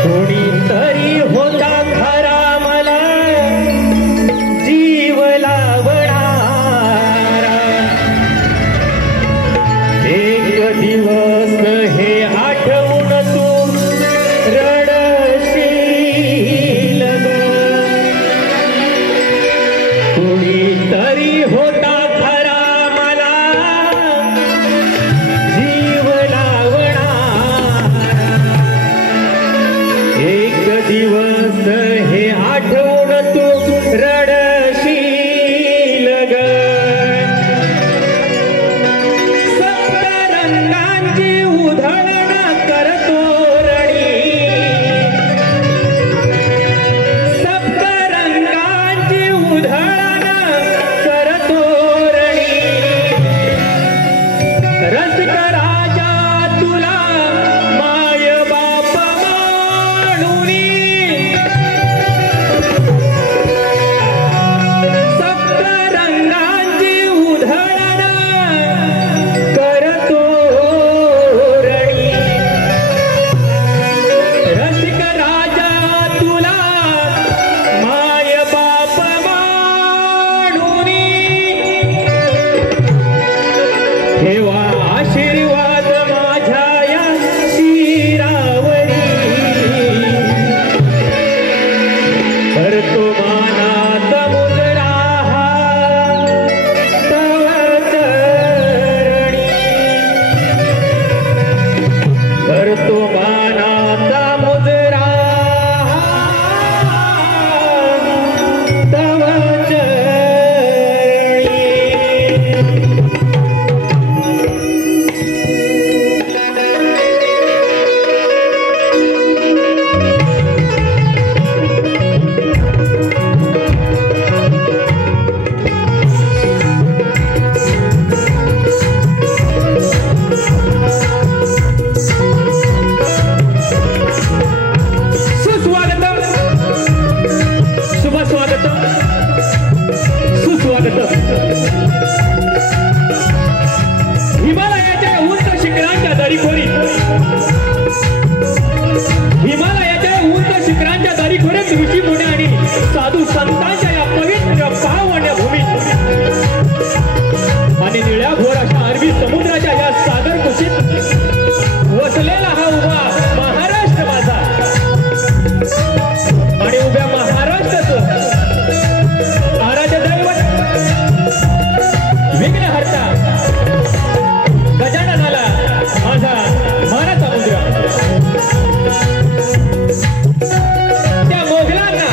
कोणीतरी होता खरा मला जीव लावणारा, एक दिवस हे आठवून तू रडशील ग। कोणीतरी होता खरा मला जीव लावणारा, एक दिवस हे आठवून तू रडशील ग। सप्तरंगांची उधळण करतो रणी, सप्तरंगांची उधळण करतो रणी। रसिक राजा तुला माय बाप मानुनी, सप्तरंगांची उधळण करतो रणी। रसिक राजा तुला माय बाप मानुनी, ठेवा आशीर्वाद माझ्या या शिरावरी। करतो मानात मुजरा हा तव चरणी, करतो मानात मुजरा हा तव चरणी। सुस्वागतम, शुभस्वागतम, सुस्वागतम। हिमालयाच्या उंच शिखरांच्या दरीखोरीत, हिमालयाच्या उंच शिखरांच्या दरीखोरीत ऋषी मुनी आणि साधू संतांच्या या पवित्र पावन्य भूमीत आणि निळ्या घोर अशा अरबी समुद्राच्या या सागर कुशीत वसलेला हा उभा महाराष्ट्र माझा। आणि उभ्या महाराष्ट्राचं आराध्य दैवत विघ्नहर्ता गजाननाला माझा मानाचा मुजरा। त्या मोगलांना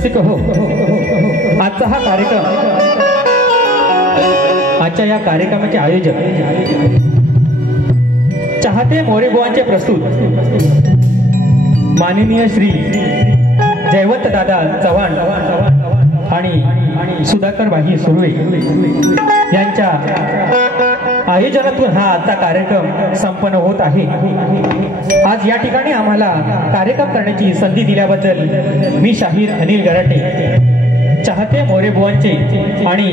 रसिक हो, आजचा हा कार्यक्रम, आजच्या या कार्यक्रमाचे आयोजक चाहते मोरेबुवांचे प्रस्तुत माननीय श्री जयवंत दादा चव्हाण आणि सुधाकर भाई सुर्वे यांच्या आयोजनातून हा आजचा कार्यक्रम संपन्न होत आहे। आज या ठिकाणी आम्हाला कार्यक्रम करण्याची संधी दिल्याबद्दल मी शाहीर अनिल गराटे चाहते मोरेबुवांचे आणि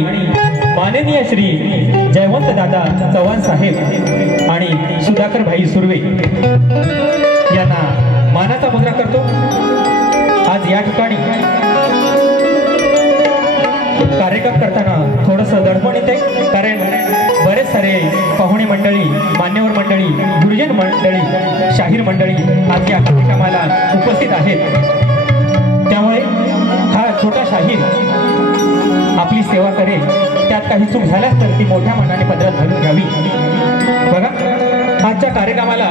माननीय श्री जयवंत दादा चव्हाण साहेब आणि सुधाकर भाई सुर्वे यांना मानाचा मुद्रा करतो। आज या ठिकाणी कार्यक्रम करताना थोडंसं दडपण येते, कारण बरेच सारे पाहुणे मंडळी, मान्यवर मंडळी, गुरुजन मंडळी, शाहीर मंडळी आज या कार्यक्रमाला उपस्थित आहेत। त्यामुळे हा छोटा शाहीर आपली सेवा करेल, त्यात काही चूक झाल्यास तर ती मोठ्या मनाने पदरात घालून घ्यावी। बघा, आजच्या कार्यक्रमाला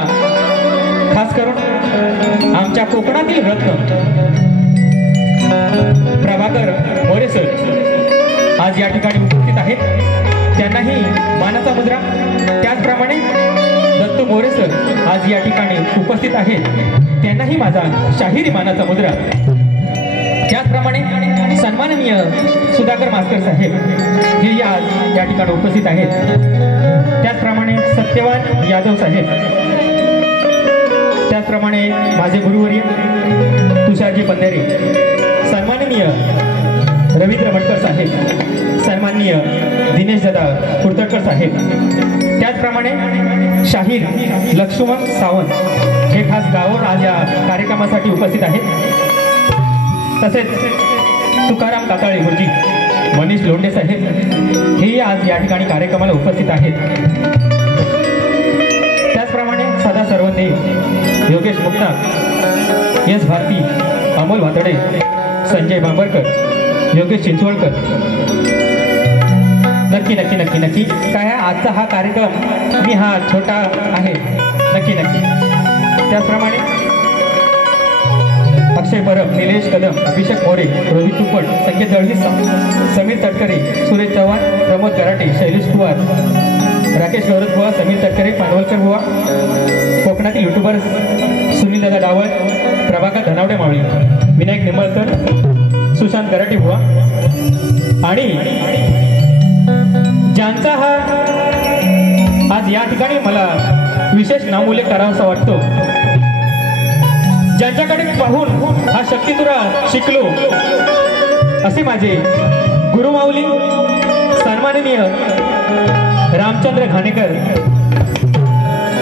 खास करून आमच्या कोकणातील रत्न प्रभाकर मोरे सर आज या ठिकाणी उपस्थित आहेत, त्यांनाही मानाचा मुद्रा। त्याचप्रमाणे दत्तू मोरे सर आज या ठिकाणी उपस्थित आहेत, त्यांनाही माझा शाहिरी मानाचा मुद्रा। त्याचप्रमाणे सन्माननीय सुधाकर मास्तर साहेब हे आज या ठिकाणी उपस्थित आहेत। त्याचप्रमाणे सत्यवान यादव साहेब, त्याचप्रमाणे माझे गुरुवर्य तुषारजी पंधरे, सन्माननीय रवींद्र मटकर साहेब, सन्माननीय दिनेश दादा कुर्तडकर साहेब, त्याचप्रमाणे शाहीर लक्ष्मण सावंत हे खास गावावरून आज या कार्यक्रमासाठी उपस्थित आहेत। तसेच तुकाराम काकाळे गुरुजी, मनीष लोंढे साहेब हे आज या ठिकाणी कार्यक्रमाला उपस्थित आहेत। त्याचप्रमाणे सदा सर्वते योगेश मुक्ता, एस भारती, अमोल भातडे, संजय बांबरकर, योगेश चिंचवडकर, नक्की नक्की नक्की नक्की काय आजचा हा कार्यक्रम मी हा छोटा आहे, नक्की नक्की। त्याचप्रमाणे अक्षय परब, निलेश कदम, अभिषेक मोरे, रोहित तुपट, संकेत दळवी, समीर तटकरे, सुरेश चव्हाण, प्रमोद कराटे, शैलेश कुवार, राकेश गौरव बुवा, समीर तटकरे, पानवलकर बुवा, कोकणातील युट्यूबर्स सुनील दादा डावळ, प्रभाकर धनावडे मावळी, विनायक निंबळकर, सुशांत गराटे बुवा आणि ज्यांचा हा आज या ठिकाणी मला विशेष नामोल्लेख करावासा वाटतो, ज्यांच्याकडे पाहून हा शक्तितुरा शिकलो असे माझे गुरुमाऊली सन्माननीय रामचंद्र घाणेकर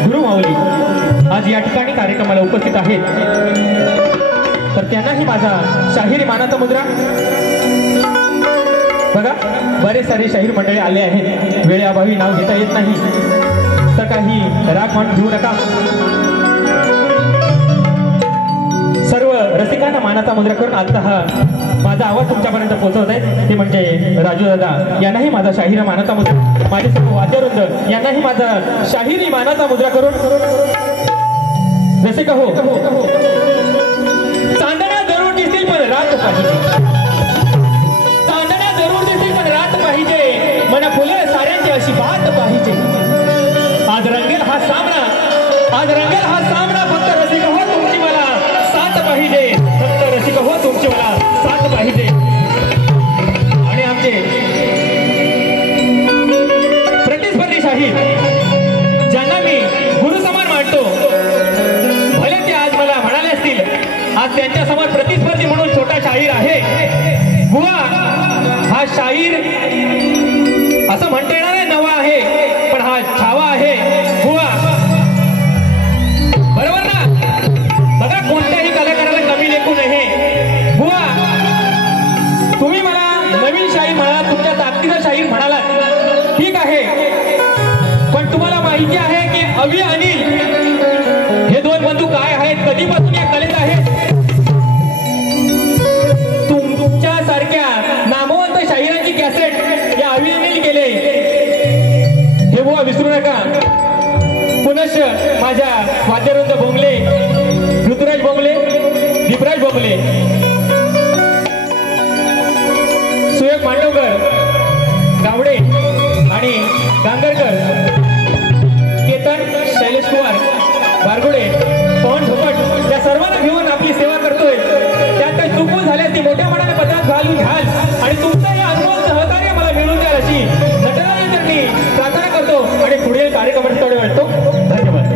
गुरुमाऊली आज या ठिकाणी कार्यक्रमाला उपस्थित आहेत, तर त्यांनाही माझा शाहिरी मानाचा मुद्रा। बघा, बरेच सारे शाहीर मंडळी आले आहेत, वेळेअभावी नाव घेता येत नाही, तर काही राग मान घेऊ नका। सर्व रसिकांना मानाचा मुद्रा करून आता हा माझा आवाज तुमच्यापर्यंत पोहोचवत आहे, ते म्हणजे राजू दादा यांनाही माझा शाहिरी मानाचा मुद्रा, माझे सर्व वाद्यवृंद यांनाही माझा शाहिरी मानाचा मुद्रा करून रसिका हो, चांदण्या जरूर दिसतील पण रात पाहिजे, चांदण्या जरूर दिसतील पण रात पाहिजे, मन फुले साऱ्यांची अशी बात पाहिजे। आज रंगेल हा सामना, आज रंगेल हा सामना, फक्त रसिका हो तुमची मला साथ पाहिजे, फक्त रसिका हो तुमची मला साथ पाहिजे। आणि आमचे प्रतिस्पर्धी शाहीर ज्यांना मी गुरु समान मानतो, भले ते आज मला म्हणाले असतील, आज त्यांच्या समोर प्रतिस्पर्धी म्हणून छोटा शाहीर आहे। बुवा हा शाहीर असं म्हणता येणार नाही, नवा आहे पण हा छावा आहे बुवा, बरोबर ना? बघा, कोणत्याही कलाकाराला कमी लेखू नये बुवा। तुम्ही मला नवीन शाहीर म्हणाला, तुमच्या ताकदीचा शाहीर म्हणाला, ठीक आहे, पण तुम्हाला माहिती आहे की अभि अनिल हे दोन बंधू काय आहेत, कधीपासून या कलेत आहेत? तुमच्या सारख्या नामवंत शाहिरांची कॅसेट या अभि अनिल केले हे बुवा विसरू नका। पुनश्च माझ्या वाद्यवृंद बोंगले, ऋतुराज बोंगले, दीपराज बोंगले, वारगुडे, पवन धोपट या सर्वांना घेऊन आपली सेवा करतोय. त्यात काही चुकून झाल्या ती मोठ्या मनाने पत्रात घालून घ्याल आणि तुमचं हे अनमोल सहकार्य मला मिळून द्याल अशी नटराजांनी प्रार्थना करतो आणि पुढील कार्यक्रमाकडे वळतो. धन्यवाद.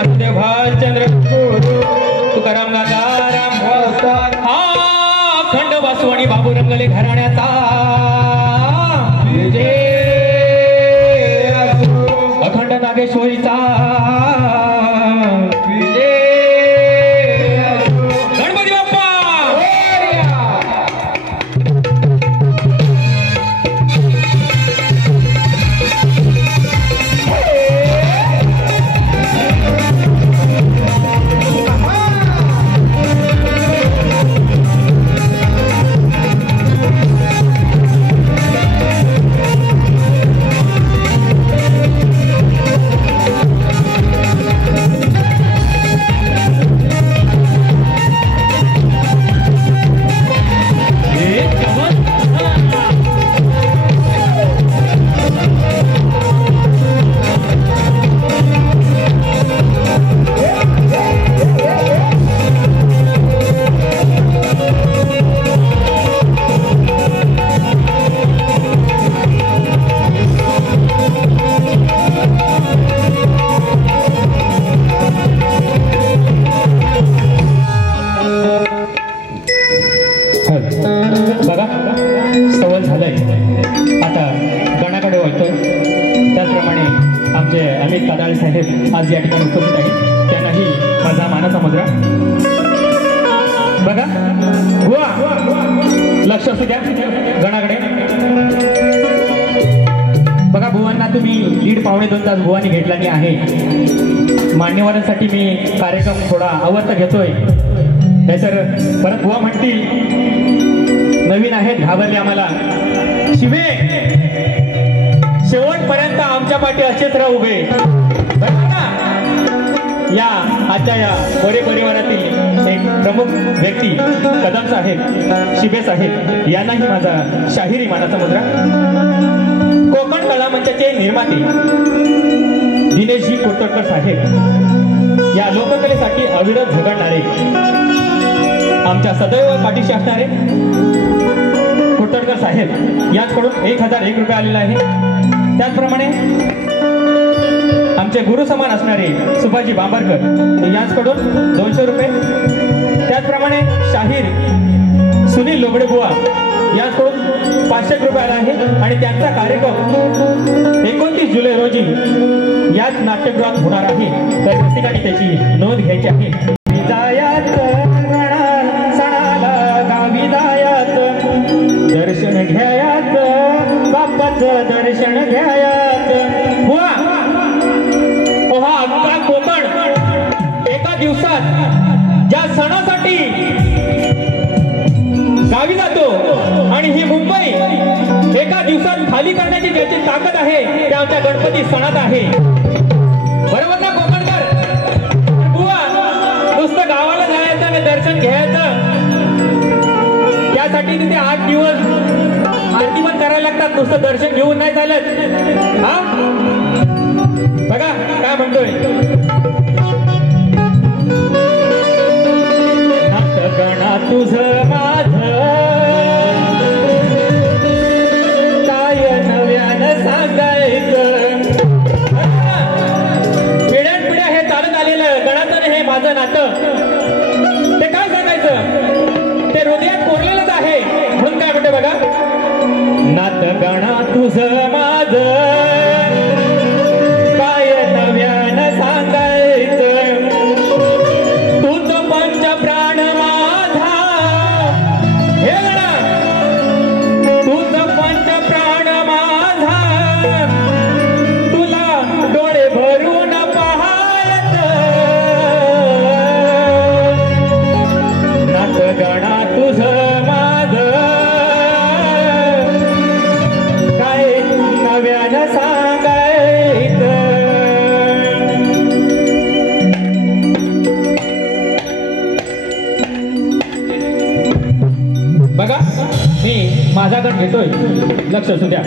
वासुदेव भालचंद्र गुरु तुकाराम गागाराम हा अखंड वासू आणि बाबू रंगले घराण्याचा अखंड नागेश्वरीचा गणपती बाप्पा बघा सवय झालंय आता गणाकडे वळतो त्याचप्रमाणे आमचे अमित कादाळे साहेब आज या ठिकाणी उपस्थित आहेत त्यांनाही माझा मानाचा मुद्रा बघा बुवा लक्ष असू द्या गणाकडे बघा बुवांना तुम्ही 1.5 पावणे 2 तास बुवांनी घेतला नाही आहे मान्यवरांसाठी मी कार्यक्रम थोडा आवर्त घेतोय नाहीतर परत बुवा म्हणतील नवीन आहेत घाबरले आम्हाला शिवे शेवटपर्यंत आमच्या पाठी असेच राहा उभे या आजच्या या गोरे परिवारातील एक प्रमुख व्यक्ती कदम साहेब शिबे साहेब यांनाही माझा शाहिरी मानाचा मुद्रा कोकण कला मंचाचे निर्माते दिनेशजी कोटकर साहेब या लोककलेसाठी अविरत झगडणारे आमच्या सदैव पाठीशी असणारे कोटकर साहेब यांच्याकडून 1001 रुपये आलेला आहे त्याचप्रमाणे आमचे गुरु समान असणारे सुभाजी बांबरकर यांच्याकडून 200 रुपये त्याचप्रमाणे शाहीर सुनील लोगडे बुवा यांच्याकडून 500 रुपये आला आहे आणि त्यांचा कार्यक्रम 29 जुलै रोजी याच नाट्यगृहात होणार आहे तर रसिकांनी त्याची नोंद घ्यायची आहे दर्शन घ्यायात बाप्पाचं दर्शन घ्यायात बुवा ओहा अख्खा कोकण एका दिवसात ज्या सणासाठी गावी जातो आणि ही मुंबई एका दिवसात खाली करण्याची ज्याची ताकद आहे त्या आमच्या गणपती सणात आहे बरोबर ना कोकणकर बुवा नुसतं गावाला जायचं आणि दर्शन घ्यायचं त्यासाठी तिथे 8 दिवस आरती पण करायला लागतात नुसतं दर्शन घेऊन नाही चालत हा बघा काय म्हणतोय नाटगणा तुझं माझं काय नव्यानं सांगायचं पिढ्यानपिढ्या हे चालत आलेलं गणाचं हे माझं नातं ते काय सांगायचं ते हृदयात कोरलेलंच आहे म्हणून काय म्हणते बघा नाटगणा तुझं माझं काय नव्यानं सांगायचं तुझं पंच प्राण माझा हे गणा तुझं पंच प्राण माझा तुला डोळे भरून पाहायचं नाटगणा तुझं माझं काय नव्यानं सांगायचं बघा मी माझा गण घेतोय लक्ष असू द्या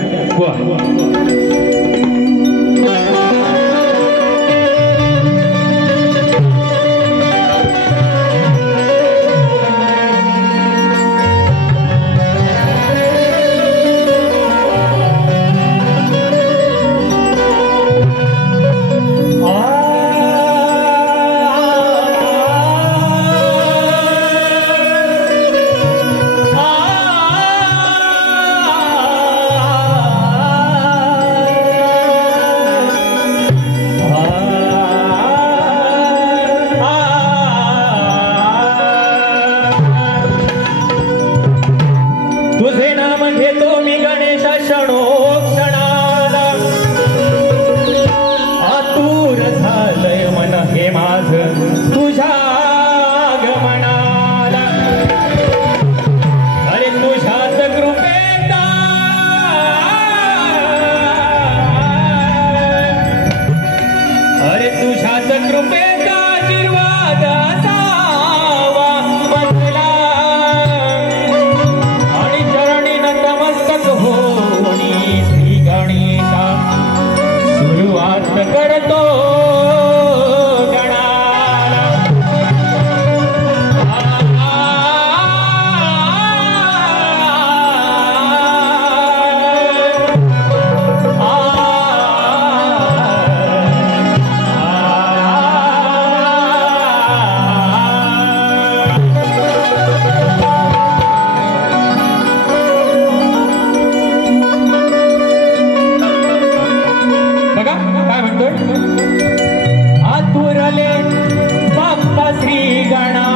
कृपेचा आशीर्वाद असावा बदला आणि चरणी नतमस्तक होणी श्री गणेशा सुरुवात करतो आतुरले बाप्पा श्री गणा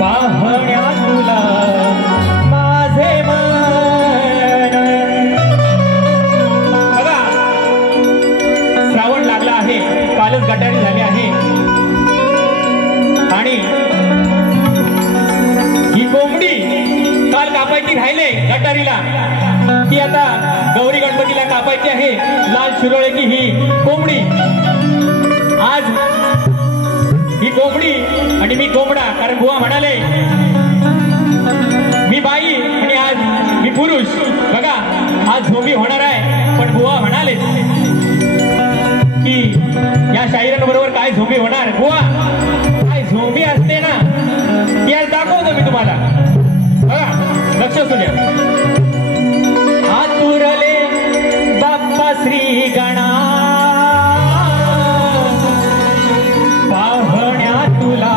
पाहण्या तुला माझे मन। बघा श्रावण लागला आहे, कालच गटारी झाली आहे आणि ही कोंबडी काल कापायची राहिले गटारीला, ती आता गौरी गणपतीला कापायची आहे। लाल शिरोळेची ही कोंबडी, आज ही कोंबडी आणि मी कोंबडा, कारण बुवा म्हणाले मी बाई आणि आज मी पुरुष। बघा आज झोंबी होणार आहे, पण बुवा म्हणाले की या शाहिरांबरोबर काय झोंबी होणार। बुवा काय झोंबी असते ना, ती आज दाखवतो मी तुम्हाला। बघा लक्ष असू द्या। आतुरले बाप्पा श्री गणा पाहण्या तुला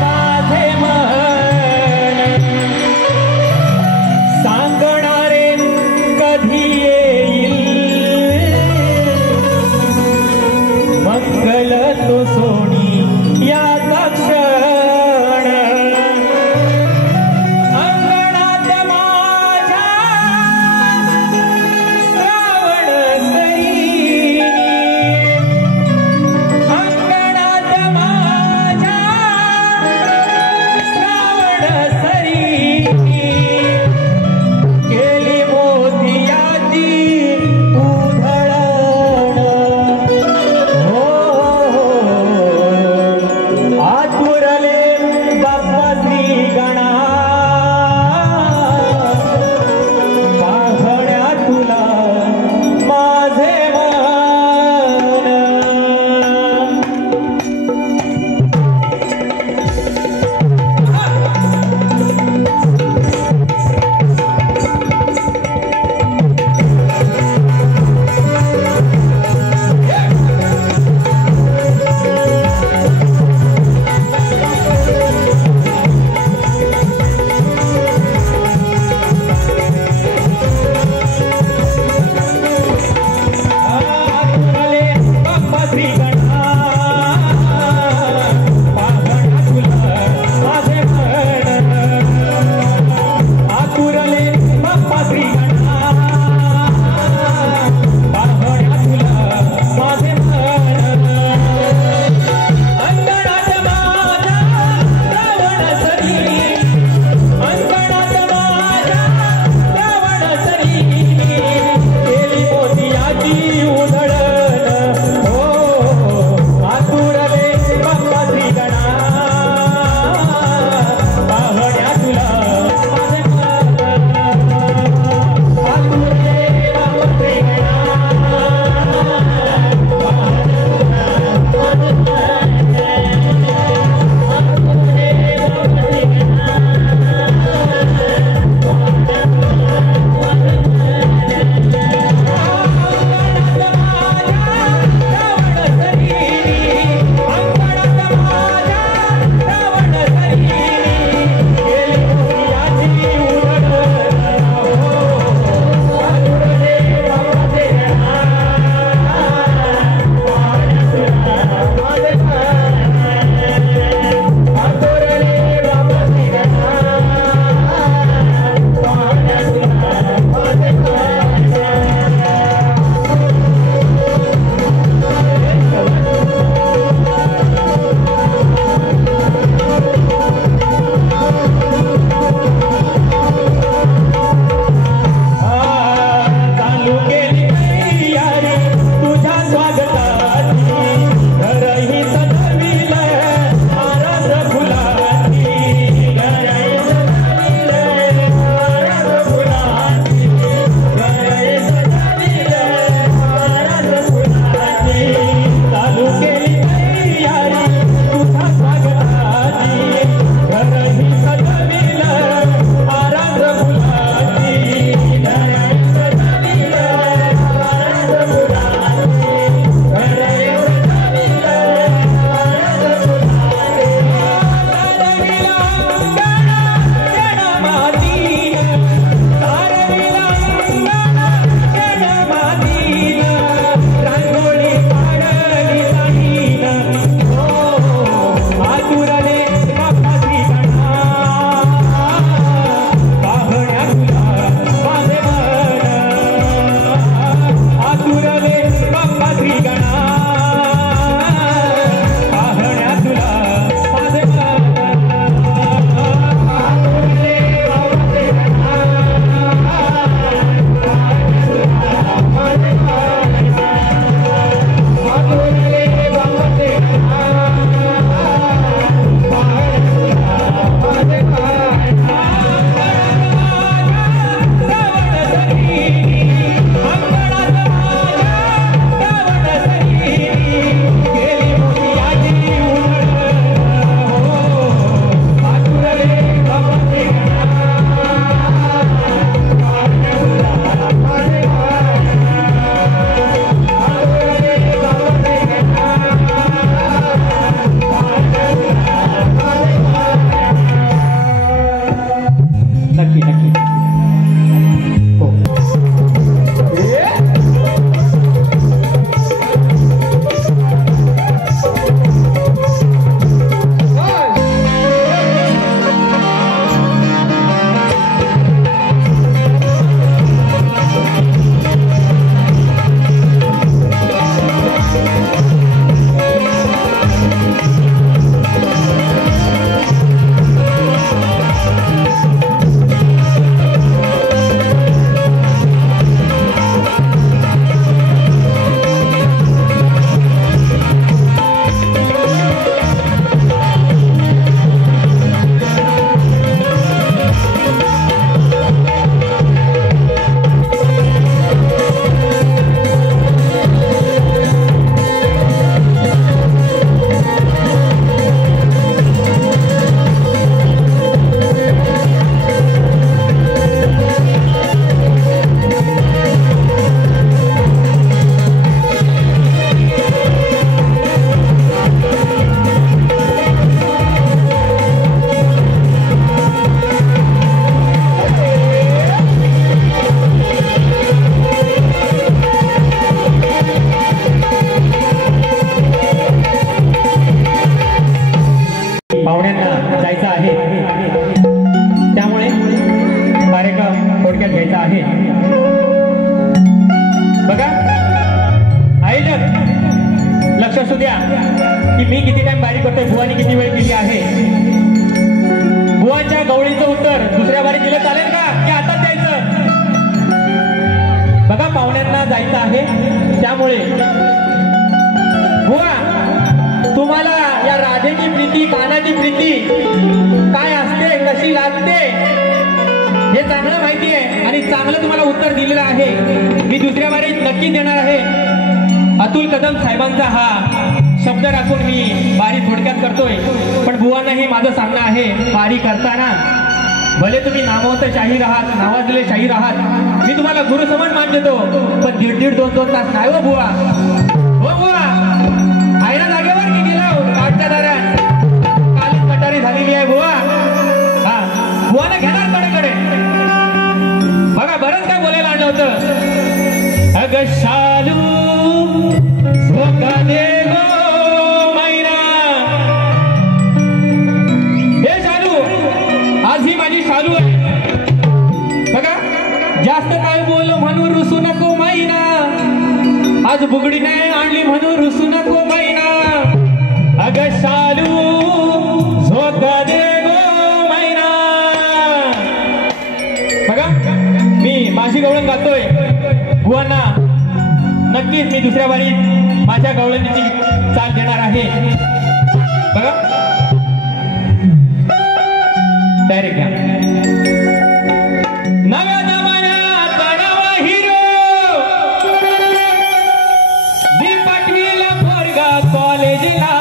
माझे मन, सांगणारे कधी येईल मंगल तो सोनी या क्षण। अंगणात माझ्या श्रावण सरी लक्ष असू द्या की मी किती टाइम बारी करतोय, बुवानी किती वेळ केली आहे. बुवाच्या गवळीचं उत्तर दुसऱ्या बारी दिलं चालेल का की आता द्यायचं? बघा पाहुण्यांना जायचं आहे, त्यामुळे बुवा तुम्हाला या राधेची प्रीती, कानाची प्रीती काय असते, कशी लागते हे चांगलं माहिती आहे आणि चांगलं तुम्हाला उत्तर दिलेलं आहे. मी दुसऱ्या बारी नक्की देणार आहे. अतुल कदम साहेबांचा हा शब्द राखून मी बारी थोडक्यात करतोय. पण बुवांनाही माझं सांगणं आहे, बारी करताना भले तुम्ही नामवंत शाहीर आहात, नावाजलेले शाहीर आहात, मी तुम्हाला गुरुसमान मान देतो, पण 1.5 2 तास नाही हो बुवा. हो बुवा, आयना जागेवर की गेला काठच्या दारात काली कटारी झालेली आहे बुवा. हा बुवाला घेणार कडे बघा, बरंच काय बोलायला आणलं होतं. अग शालू झोका दे गो मैना. हे शालू, आज ही माझी शालू आहे बघा. जास्त काय बोल म्हणून रुसू नको मैना, आज बुगडी नाही आणली म्हणून रुसू नको मैना. अग शालू झोका दे गो मैना. बघा मी माझी गवळण गातोय. बुवांना नक्कीच मी दुसऱ्या बारी माझ्या गवळणीची चाल देणार आहे. बघा डायरेक्ट घ्या. नव्या जमान्यात नवा हिरो, मी पाठवीला पोरगा कॉलेजला.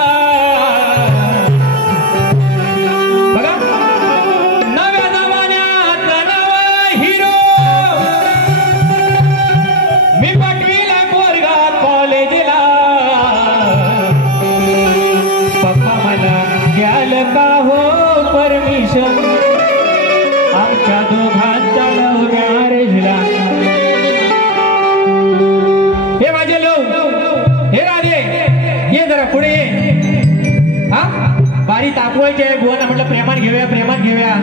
बघा नव्या जमान्यात नवा हिरो, मी पाठवीला पोरगा कॉलेजला. पप्पा मला द्याल का हो परमिशन आमच्या दोघांच्या लव्ह मॅरेजला. हे माझे लव, हे राधे ये जरा पुढे ये. हा बारी तापवायची आहे. बुवांना म्हटलं प्रेमान घेऊया,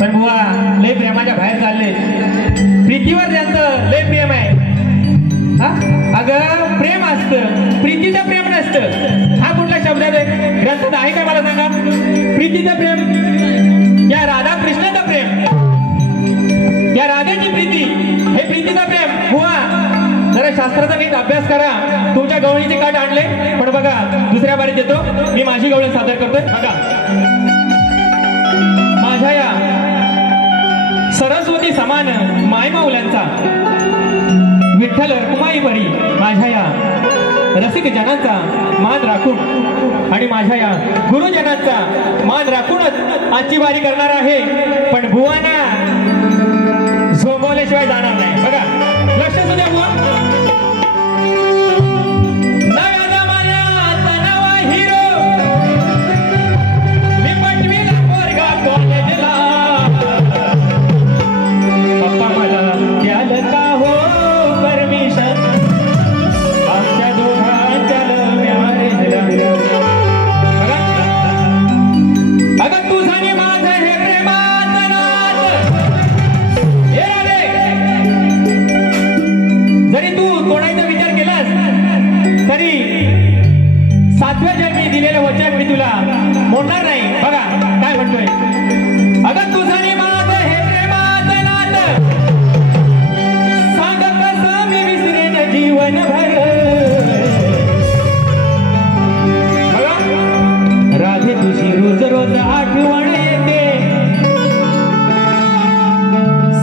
पण बुवा लय प्रेमाच्या बाहेर चालले. प्रीतीवर त्यांचं लय प्रेम आहे. हा अगं प्रेम असतं, प्रीतीचं प्रेम नसतं. हा कुठला शब्द आहे, ग्रंथात आहे काय मला सांगा? प्रीतीचं प्रेम, या राधा कृष्णाचं प्रेम, या राधेची प्रीती, हे प्रीतीचं प्रेम. बुवा जरा शास्त्राचा नीट अभ्यास करा. तुमच्या गवळीचे काठ आणले, पण बघा दुसऱ्या बारीत देतो मी माझी गवळण सादर करतोय. बघा माझ्या या सरस्वती समान मायमाऊल्यांचा विठ्ठल रखुमाई बरी माझ्या या रसिक जनांचा मान राखून आणि माझ्या या गुरुजनांचा मान राखूनच आजची वारी करणार आहे. पण बुवांना झोंबवल्याशिवाय जाणार नाही. बघा लक्ष असू द्या बुवा. नव्या जमान्यात नवा हिरो, मी पाठवीला पोरगा कॉलेजला. पप्पा मला द्याल का हो परमिशन आमच्या दोघांच्या लव्ह मॅरेजला. अगं तुझं आणि माझं हे प्रेमाचं नातं. हे राधे, जरी तू तोडायचा विचार केलास तरी 7व्या जन्मी दिलेलं वचन मी तुला मोडणार नाही. बघा काय म्हणतोय. अगं तुझं आणि माझं हे प्रेमाचं नातं, सांग कसं मी विसरेन जीवनभर. बघा राधे तुझी रोज रोज आठवण येते,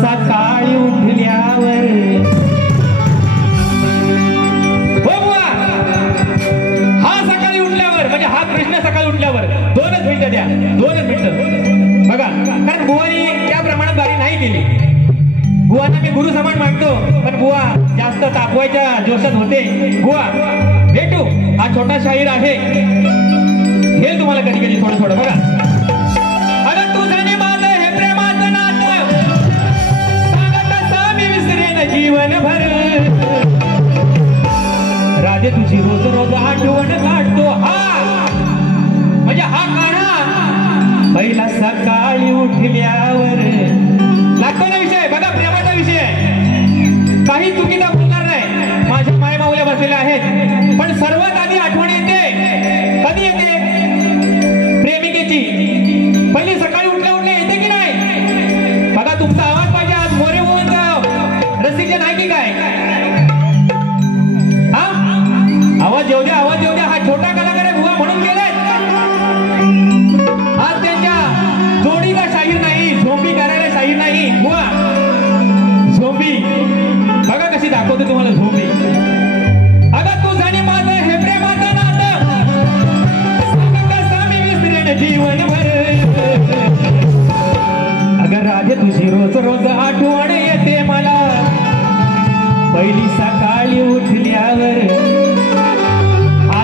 सकाळी उठल्यावर. हो बुवा, हा सकाळी उठल्यावर म्हणजे हा कृष्ण सकाळी उठल्यावर 2च मिनिटं द्या, 2च मिनिटं. बघा कारण बुवानी त्या प्रमाणात बारी नाही केली. बुवांना मी गुरु समान मानतो, पण बुवा जास्त तापवायच्या जोशात होते. बुवा भेटू, हा छोटा शाहीर आहे, हे तुम्हाला कधी कधी थोडं थोडं. बघा अगं तुझं आणि माझं हे प्रेमाचं नातं, सांग कसं मी विसरेन जीवनभर. राधे तुझी रोज रोज आठवण काढतो, हा म्हणजे हा काढा पहिला सकाळी उठल्यावर. लागतो ना विषय. बघा प्रेमाचा विषय आहे, काही चुकीचा बोलणार नाही. माझ्या मायमाऊल्या बसलेल्या आहेत, पण सर्वात आधी आठवण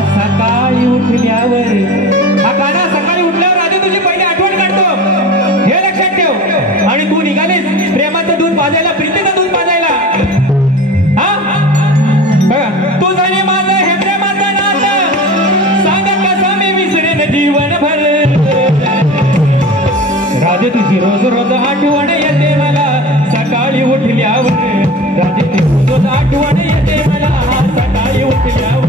सकाळी उठल्यावर हा गाणं सकाळी उठल्यावर राजा तुझी पहिली आठवण काढतो हे लक्षात ठेव. आणि तू निघालीस प्रेमाचं दूध पाजायला, प्रीतीचं दूध पाजायला. हा तू झाली माझं हे प्रेमाचं नातं, सांग कसं मी विसरेन जीवनभर. राजे तुझी रोज रोज आठवण येते मला सकाळी उठल्यावर. राजे तुझी रोज आठवण येते मला सकाळी उठल्यावर.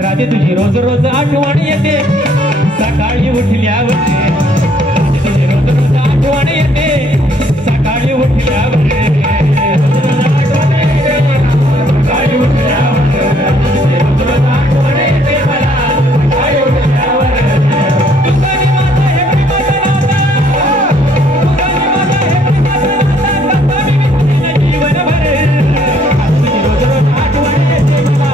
राजे तुझी रोज रोज आठवण येते सकाळी उठल्यावर. राजे तुझी रोज रोज आठवण येते सकाळी उठल्यावर. सकाळी उठल्यावर रोज रोज आठवण येते मला सकाळी उठल्यावर. तुझं माझं हे प्रेमाचं नातं, तुझं माझं हे प्रेमाचं नातं, कसं मी विसरेन जीवनभर. तुझी रोज रोज आठवण येते मला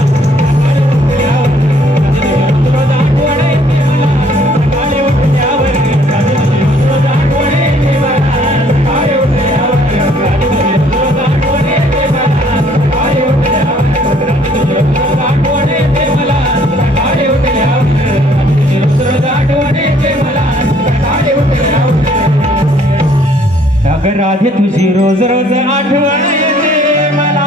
राधे तुझी रोज रोज आठवण येते मला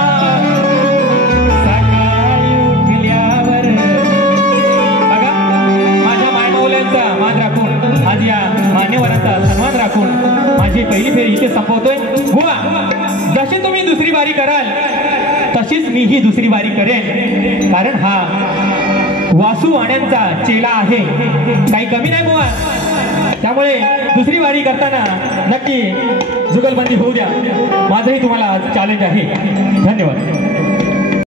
सकाळी उठल्यावर. बघा माझ्या मायमाऊल्यांचा मान राखून, माझ्या मान्यवरांचा सन्मान राखून माझी पहिली फेरी इथे संपवतोय. बुवा जशी तुम्ही दुसरी बारी कराल तशीच मी ही दुसरी बारी करेन, कारण हा वासू वाण्यांचा चेला आहे, काही कमी नाही बुवा. त्यामुळे दुसरी वारी करताना नक्की जुगलबंदी होऊ द्या, माझंही तुम्हाला चॅलेंज आहे. धन्यवाद.